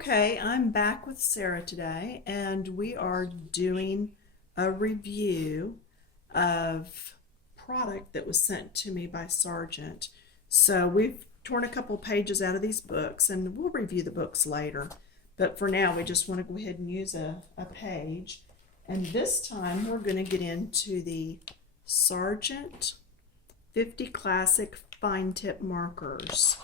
Okay, I'm back with Sarah today, and we are doing a review of product that was sent to me by Sargent. So we've torn a couple pages out of these books, and we'll review the books later. But for now, we just want to go ahead and use a page. And this time, we're going to get into the Sargent 50 Classic Fine Tip Markers.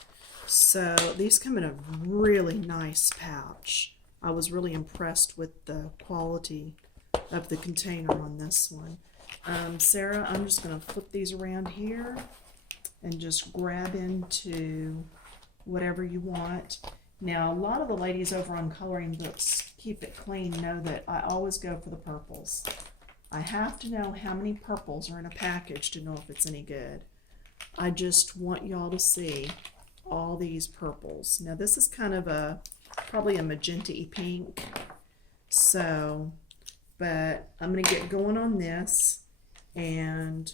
So these come in a really nice pouch. I was really impressed with the quality of the container on this one. Sarah, I'm just going to flip these around here and just grab into whatever you want. Now, a lot of the ladies over on Coloring Books Keep It Clean know that I always go for the purples. I have to know how many purples are in a package to know if it's any good. I just want y'all to see all these purples. Now this is kind of probably a magenta-y pink. So, but I'm gonna get going on this and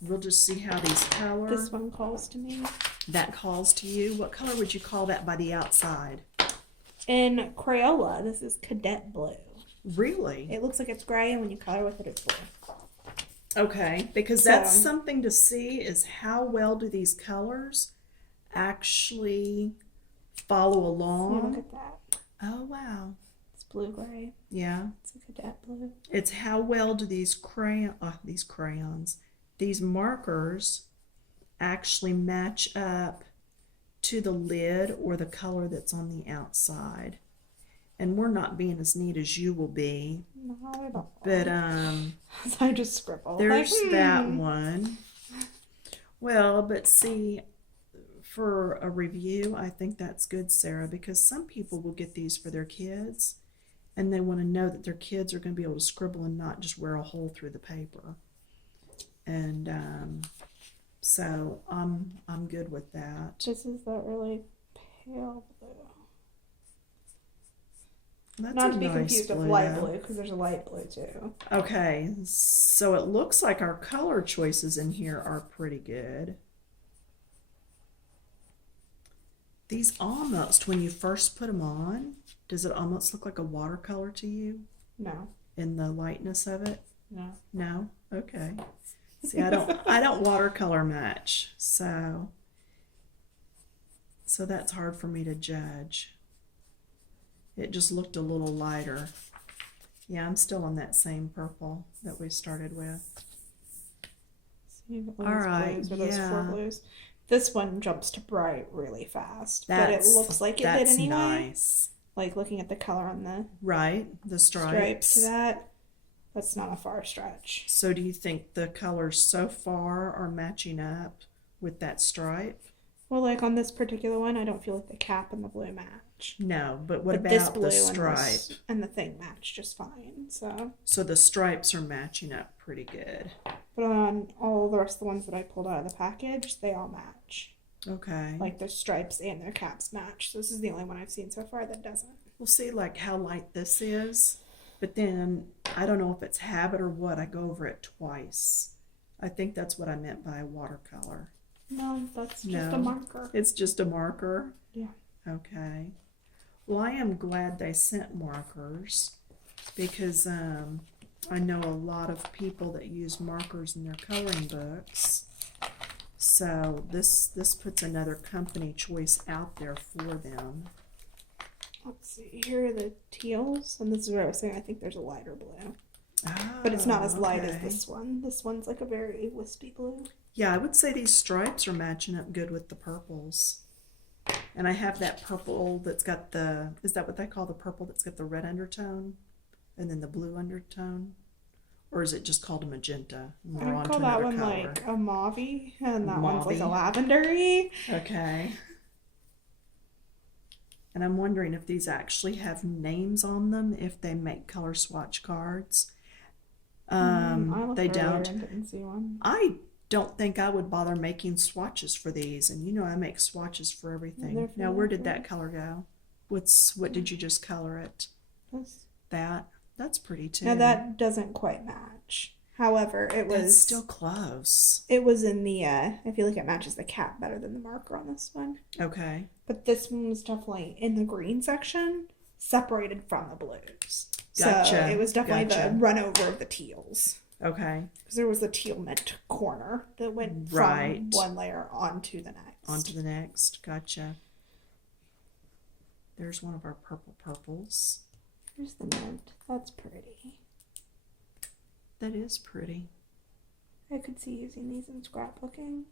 we'll just see how these color. This one calls to me. That calls to you. What color would you call that by the outside? In Crayola, this is Cadet Blue. Really? It looks like it's gray, and when you color with it, it's blue. Okay, because that's something to see is how well do these colors actually follow along. Look at that. Oh, wow. It's blue-gray. Yeah. It's a Cadet Blue. It's how well do these these markers actually match up to the lid or the color that's on the outside. And we're not being as neat as you will be. Not at all. But So I just scribble. there's that one. Well, but see, for a review, I think that's good, Sarah, because some people will get these for their kids and they want to know that their kids are going to be able to scribble and not just wear a hole through the paper. And so I'm good with that. This is the really pale blue. That's Not a to be nice confused with blue, light though. blue, because there's a light blue too. Okay, so it looks like our color choices in here are pretty good. These almost, when you first put them on, does it almost look like a watercolor to you No. in the lightness of it? No. No? Okay. See, I don't watercolor much, so that's hard for me to judge. It just looked a little lighter. Yeah, I'm still on that same purple that we started with. See, all right, blues are those four yeah. blues. This one jumps to bright really fast, but it looks like it did That's anyway. nice. Like looking at the color on the Right, the stripes to that's not a far stretch. So do you think the colors so far are matching up with that stripe? Well, like on this particular one, I don't feel like the cap and the blue match. No, but what But this about blue the stripe? and the thing match just fine. So the stripes are matching up pretty good. But on all the rest of the ones that I pulled out of the package, they all match. Okay. Like their stripes and their caps match. So this is the only one I've seen so far that doesn't. We'll see like how light this is, but then I don't know if it's habit or what. I go over it twice. I think that's what I meant by watercolor. No, that's just a marker. It's just a marker? Yeah. Okay. Well, I am glad they sent markers because I know a lot of people that use markers in their coloring books. So this puts another company choice out there for them. Let's see. Here are the teals, and this is where I was saying I think there's a lighter blue. Oh, But it's not as light okay. as this one. This one's like a very wispy blue. Yeah, I would say these stripes are matching up good with the purples. And I have that purple that's got is that what they call the purple that's got the red undertone and then the blue undertone? Or is it just called a magenta? I call that one color. like a mauve-y, and that one's like a Mauve-y. lavender-y. Okay. And I'm wondering if these actually have names on them, if they make color swatch cards. I looked They earlier don't. and didn't see one. I don't think I would bother making swatches for these, and you know I make swatches for everything. They're Now, where did pretty. that color go? What did you just color it? That's pretty too. Now that doesn't quite match. However, it That's was still close. It was in the, I feel like it matches the cap better than the marker on this one. Okay. But this one was definitely in the green section, separated from the blues. Gotcha. So it was definitely Gotcha. the run over of the teals. Okay. Because there was the teal mint corner that went Right. from one layer onto the next. Onto the next. Gotcha. There's one of our purple purples. Here's the mint. That's pretty. That is pretty. I could see using these in scrapbooking.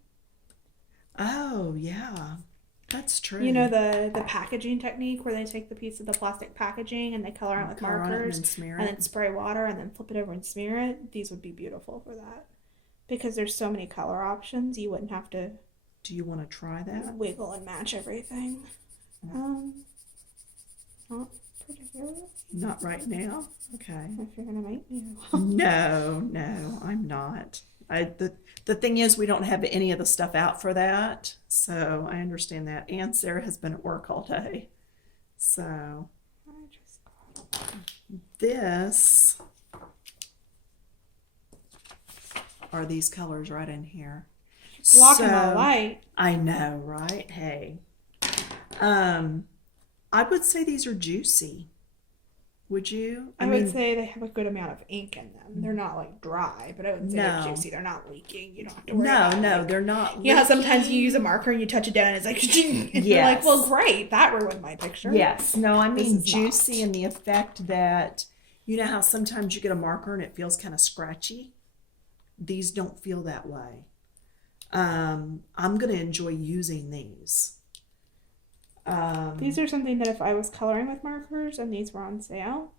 Oh, yeah. That's true. You know the packaging technique where they take the piece of the plastic packaging and they color it with Color on it markers and smear and it. then spray water and then flip it over and smear it. These would be beautiful for that. Because there's so many color options, you wouldn't have to Do you want to try that? wiggle and match everything. Not particularly. Not right now. Okay. If you're gonna make me. No, I'm not. The thing is, we don't have any of the stuff out for that, so I understand that. And Sarah has been at work all day, so I just got this are these colors right in here. blocking So, my light. I know, right? Hey, I would say these are juicy. Would you? I would say they have a good amount of ink in them. They're not like dry, but I would say No. they're juicy. They're not leaking. You don't have to worry about it. no, they're not. Yeah, sometimes you leaky. use a marker and you touch it down and it's like, and you're like, Yes. well, great, that ruined my picture. Yes. No, I This mean is juicy not. in the effect that, you know how sometimes you get a marker and it feels kind of scratchy? These don't feel that way. I'm going to enjoy using these. These are something that if I was coloring with markers and these were on sale,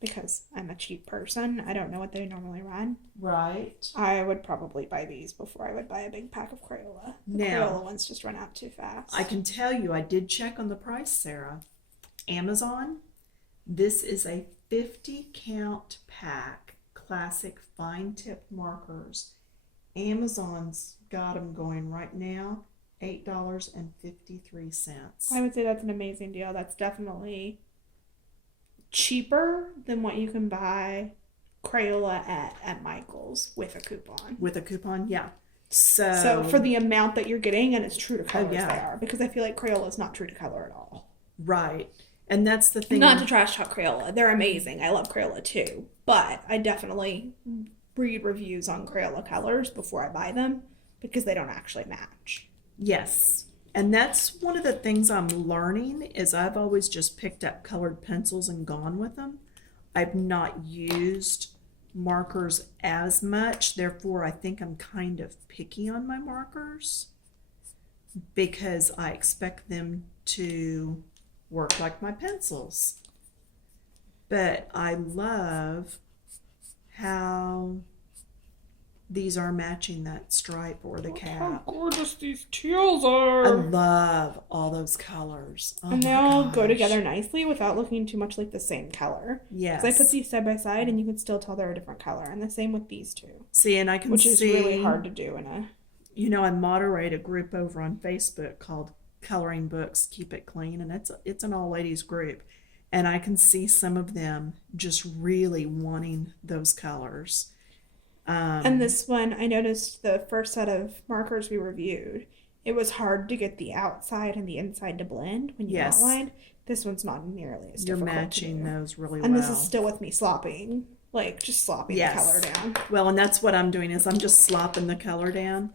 because I'm a cheap person, I don't know what they normally run, Right. I would probably buy these before I would buy a big pack of Crayola. The Now- Crayola ones just run out too fast. I can tell you, I did check on the price, Sarah. Amazon, this is a 50 count pack, classic fine tip markers. Amazon's got them going right now, $8.53. I would say that's an amazing deal. That's definitely cheaper than what you can buy Crayola at Michael's with a coupon. With a coupon, yeah. So, So for the amount that you're getting, and as true to color yeah. as they are, because I feel like Crayola is not true to color at all. right. And that's the thing. Not to trash talk Crayola. They're amazing. I love Crayola too. But I definitely read reviews on Crayola colors before I buy them because they don't actually match. Yes. And that's one of the things I'm learning is I've always just picked up colored pencils and gone with them. I've not used markers as much. Therefore, I think I'm kind of picky on my markers because I expect them to work like my pencils. But I love how these are matching that stripe or the cap. gorgeous these teals I are! love all those colors. Oh And they my all go gosh. together nicely without looking too much like the same color. Yes. Because I put these side by side and you can still tell they're a different color. And the same with these two. See, and I can Which is see, really hard to do in a... you know, I moderate a group over on Facebook called Coloring Books Keep It Clean, and it's an all ladies group. And I can see some of them just really wanting those colors. And this one, I noticed the first set of markers we reviewed, it was hard to get the outside and the inside to blend when you Yes. outlined. This one's not nearly as You're difficult matching to do. those really And well. this is still with me slopping, like just slopping Yes. the color down. Well, and that's what I'm doing is I'm just slopping the color down.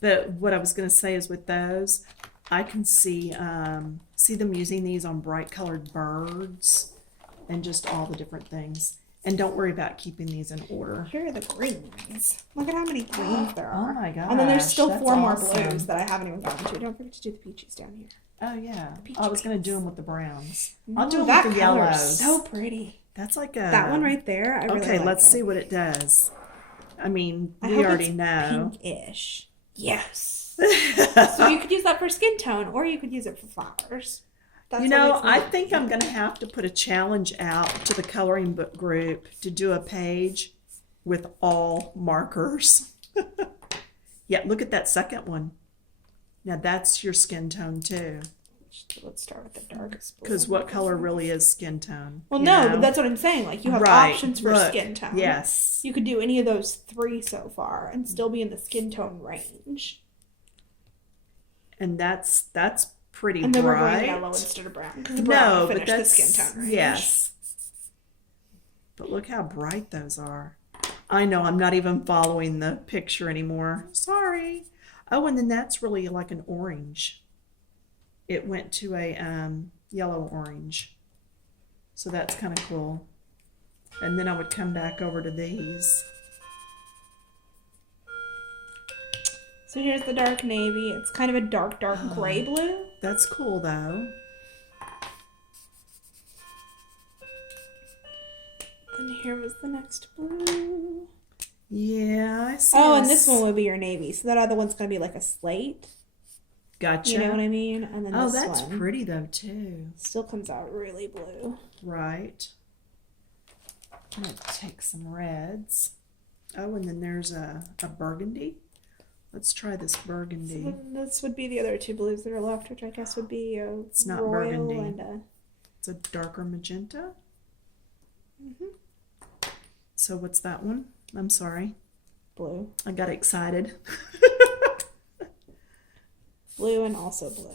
But what I was going to say is with those, I can see them using these on bright colored birds and just all the different things. And don't worry about keeping these in order. Here are the greens. Look at how many greens there are. Oh my gosh. And then there's still that's 4 more awesome. blues that I haven't even gotten to. Don't forget to do the peaches down here. Oh yeah. Peach I was going to greens. do them with the browns. I'll do Ooh, them that with the color yellows. is so pretty. That's like a That one right there, I really Okay, like let's it. see what it does. I mean, I we hope already it's know. pinkish. Yes. So you could use that for skin tone, or you could use it for flowers. That's You what know, makes me I happy. think I'm going to have to put a challenge out to the coloring book group to do a page with all markers. Yeah, look at that second one. Now that's your skin tone too. Let's start with the darkest blue. Because what color really is skin tone? Well, you no, know? but that's what I'm saying. Like, you have Right, options for look, skin tone. Yes. You could do any of those 3 so far and still be in the skin tone range. And that's pretty And then we're bright. going yellow instead of brown because the brown No, will but finish the that's skin tone range. yes. But look how bright those are. I know I'm not even following the picture anymore. Sorry. Oh, and then that's really like an orange. It went to a yellow orange. So that's kind of cool. And then I would come back over to these. So here's the dark navy. It's kind of a dark gray blue. That's cool though. And here was the next blue. Yeah, I see. Oh, and this one would be your navy. So that other one's going to be like a slate. Gotcha. You know what I mean? And then this that's one pretty though too. still comes out really blue. Right. I'm going to take some reds. Oh, and then there's a burgundy. Let's try this burgundy. So this would be the other two blues that are left, which I guess would be a It's not royal burgundy. and a... It's a darker magenta. Mhm. So what's that one? I'm sorry. blue. I got excited. Blue and also blue.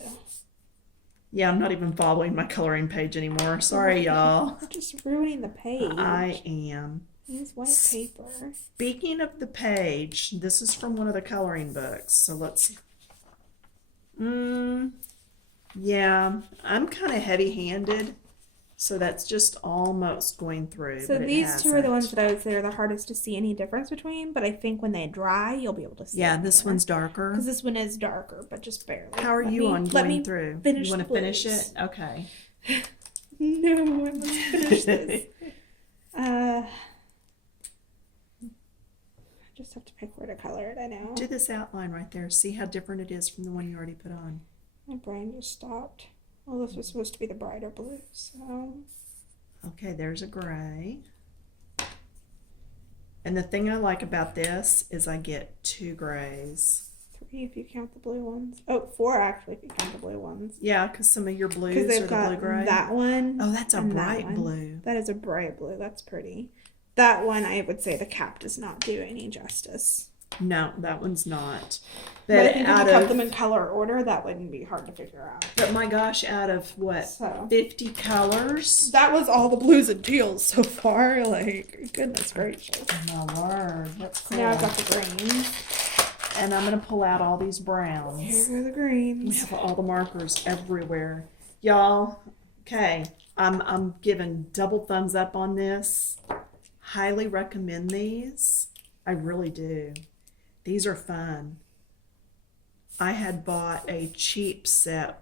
Yeah, I'm not even following my coloring page anymore. Sorry, y'all. Just ruining the page. I am. Use white paper. Speaking of the page, this is from one of the coloring books. So let's see. Yeah, I'm kind of heavy-handed, so that's just almost going through. So but these two are the hasn't. ones that I would say are the hardest to see any difference between, but I think when they dry, you'll be able to see. Yeah, this one's darker. Because this one is darker, but just barely. How are you on let going me through? finish You want to the finish blues. it? Okay. No, I must finish this. I just have to pick where to color it, I know. Do this outline right there. See how different it is from the one you already put on. My brain just stopped. Well, this was supposed to be the brighter blue, so... Okay, there's a gray. And the thing I like about this is I get 2 grays. 3 if you count the blue ones. Oh, 4 actually if you count the blue ones. Yeah, because some of your blues Because are they've the got blue gray. that one. Oh, that's a and that bright one. blue. That is a bright blue. That's pretty. That one, I would say the cap does not do any justice. No, that one's not. But I But think if you out kept of them in color order, that wouldn't be hard to figure out. but my gosh, out of what, So 50 colors? that was all the blues and teals so far. Like, goodness gracious. My word, that's cool. Now I've got the greens. And I'm gonna pull out all these Here browns. go the We greens. have all the markers everywhere. Y'all, okay, I'm giving double thumbs up on this. Highly recommend these. I really do. These are fun. I had bought a cheap set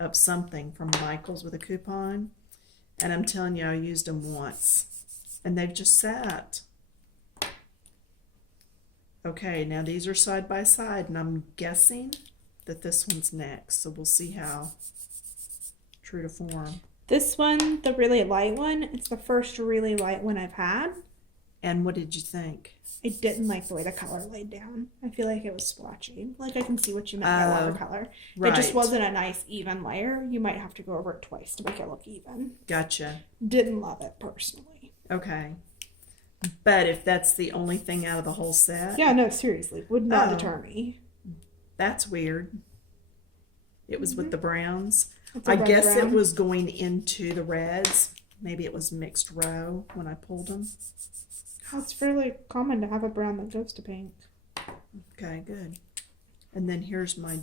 of something from Michael's with a coupon, and I'm telling you, I used them once, and they've just sat. Okay, now these are side by side, and I'm guessing that this one's next, so we'll see how true to form. This one, the really light one, it's the first really light one I've had. And what did you think? I didn't like the way the color laid down. I feel like it was splotchy. Like I can see what you meant by watercolor. Right. It just wasn't a nice even layer. You might have to go over it twice to make it look even. Gotcha. Didn't love it personally. Okay. But if that's the only thing out of the whole set, Yeah, no, seriously, would not Oh. deter me. that's weird. It was with the browns. It's a I red guess it brown. was going into the reds. Maybe it was mixed row when I pulled them. It's fairly common to have a brown that goes to pink. Okay, good. And then here's my,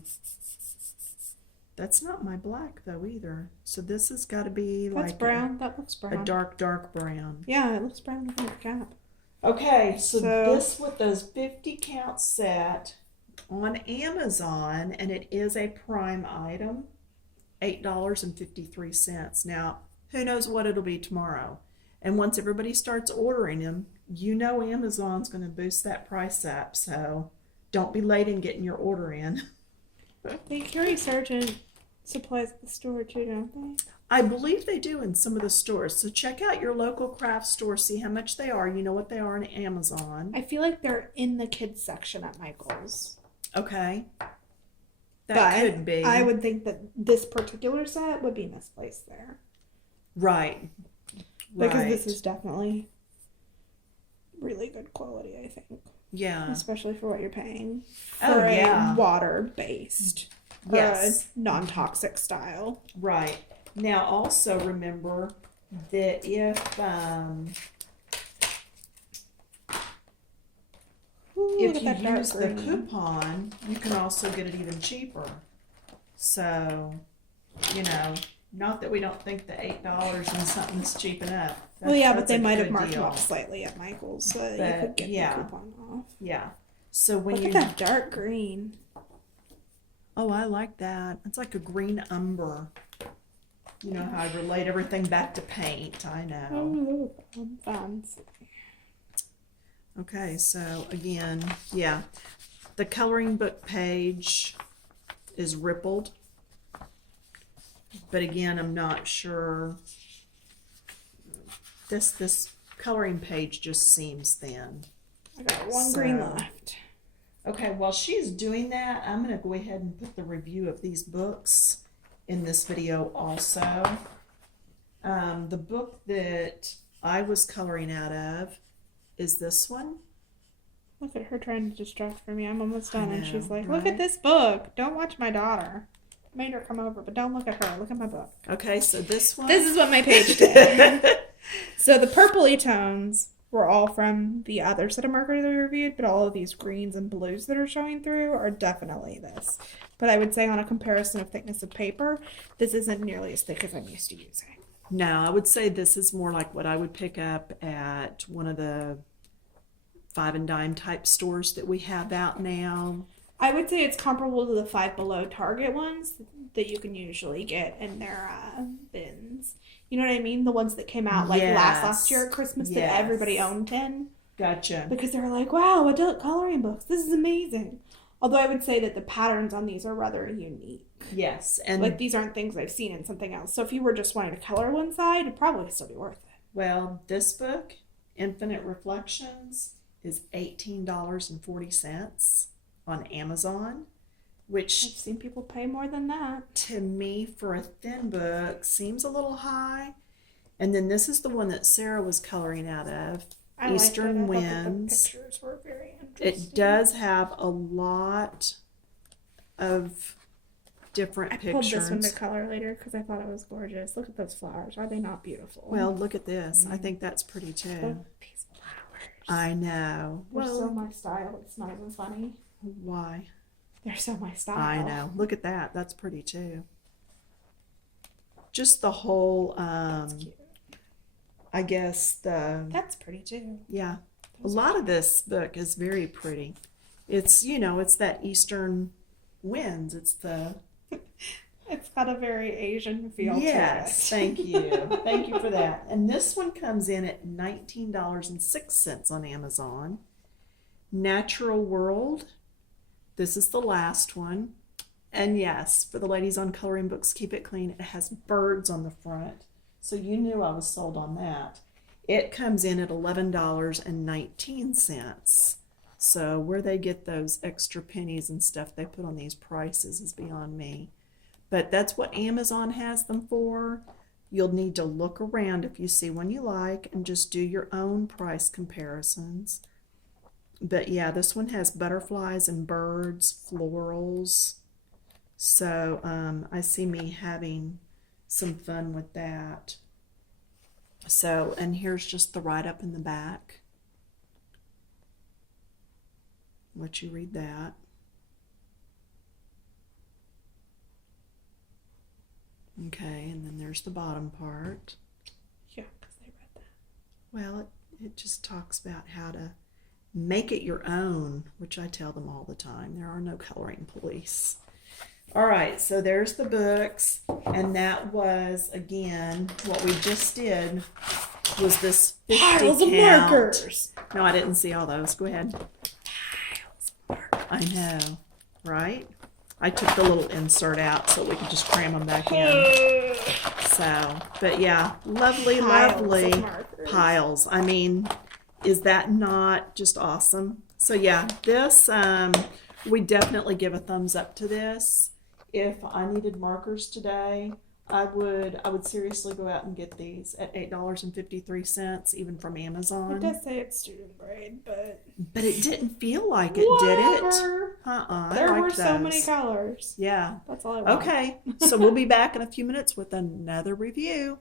that's not my black though either. So this has got to be That's like brown. That looks a brown. dark brown. Yeah, it looks brown with the cap. Okay, so So- this with those 50 count set on Amazon, and it is a Prime item, $8.53. Now, who knows what it'll be tomorrow? And once everybody starts ordering them, you know Amazon's going to boost that price up. So don't be late in getting your order in. They carry Sargent supplies at the store too, don't they? I believe they do in some of the stores. So check out your local craft store, see how much they are. You know what they are on Amazon. I feel like they're in the kids section at Michael's. Okay. That But could be. I would think that this particular set would be misplaced there. Right. Because Right. this is definitely really good quality, I think. Yeah. Especially for what you're paying. Oh, For yeah. a water-based. Yes. Non-toxic style. Right. Now also remember that Ooh, look if at you that dark use the green. coupon, you can also get it even cheaper. So, you know, not that we don't think the $8 and something's cheap enough. Well, yeah, but That's they a might have good marked them deal. up slightly at Michael's so that you But, could get yeah. the coupon off. Yeah. So when Look you at that dark green. Oh, I like that. It's like a green umber. You know how I relate everything back to paint. I know. Oh, I'm fancy. Okay, so again, yeah, the coloring book page is rippled, but again, I'm not sure. This coloring page just seems thin. I got one green left. Okay, while she's doing that, I'm gonna go ahead and put the review of these books in this video also. The book that I was coloring out of is this one. Look at her trying to distract from me. I'm almost done, and she's know, like, "Look right? at this book. Don't watch my daughter." Made her come over, but don't look at her. Look at my book. Okay, so this one. This is what my page did. So the purpley tones were all from the other set of markers that we reviewed, but all of these greens and blues that are showing through are definitely this. But I would say on a comparison of thickness of paper, this isn't nearly as thick as I'm used to using. No, I would say this is more like what I would pick up at one of the five and dime type stores that we have out now. I would say it's comparable to the Five Below Target ones that you can usually get in their bins. You know what I mean? The ones that came out like last year at Christmas that everybody owned 10. Gotcha. Because they were like, wow, adult coloring books. This is amazing. Although I would say that the patterns on these are rather unique. Yes, and Like these aren't things I've seen in something else. So if you were just wanting to color one side, it'd probably still be worth it. well, this book, Infinite Reflections, is $18.40 on Amazon, I've which seen people pay more than that. to me for a thin book seems a little high. And then this is the one that Sarah was coloring out of, I Eastern liked it. I thought that the Winds. pictures were very interesting. It does have a lot of different I pulled this one to pictures. color later because I thought it was gorgeous. Look at those flowers. Are they not beautiful? Well, look at this. I think that's pretty Look too. at these flowers. I know. They're so Well, my style. It's not even funny. why? They're so my style. I know. Look at that. That's pretty too. Just the whole, That's cute. I guess That's pretty too. yeah. A lot of this book is very pretty. It's, it's that Eastern Winds. It's the, It's got a very Asian feel yes, to it. thank you. Thank you for that. And this one comes in at $19.06 on Amazon. Natural World. This is the last one. And yes, for the ladies on coloring books, keep it clean. It has birds on the front. So you knew I was sold on that. It comes in at $11.19. So where they get those extra pennies and stuff they put on these prices is beyond me. But that's what Amazon has them for. You'll need to look around if you see one you like and just do your own price comparisons. But yeah, this one has butterflies and birds, florals. So I see me having some fun with that. So, and here's just the write-up in the back. Let you read that. Okay, and then there's the bottom part. Yeah, because they read that. Well, it just talks about how to make it your own, which I tell them all the time. There are no coloring police. All right, so there's the books, and that was, again, what we just did was this 50 Piles of count. markers. No, I didn't see all those. Go ahead. Piles of markers. I know, right? I took the little insert out so we could just cram them back in. So, but yeah, lovely, Piles lovely of markers. piles. I mean, is that not just awesome? So yeah, this, we definitely give a thumbs up to this. If I needed markers today, I would seriously go out and get these at $8.53, even from It Amazon. does say it's student grade, but But it didn't feel like it, did it? whatever. I There were liked so many those. colors. Yeah. That's all I want. Okay, so we'll be back in a few minutes with another review.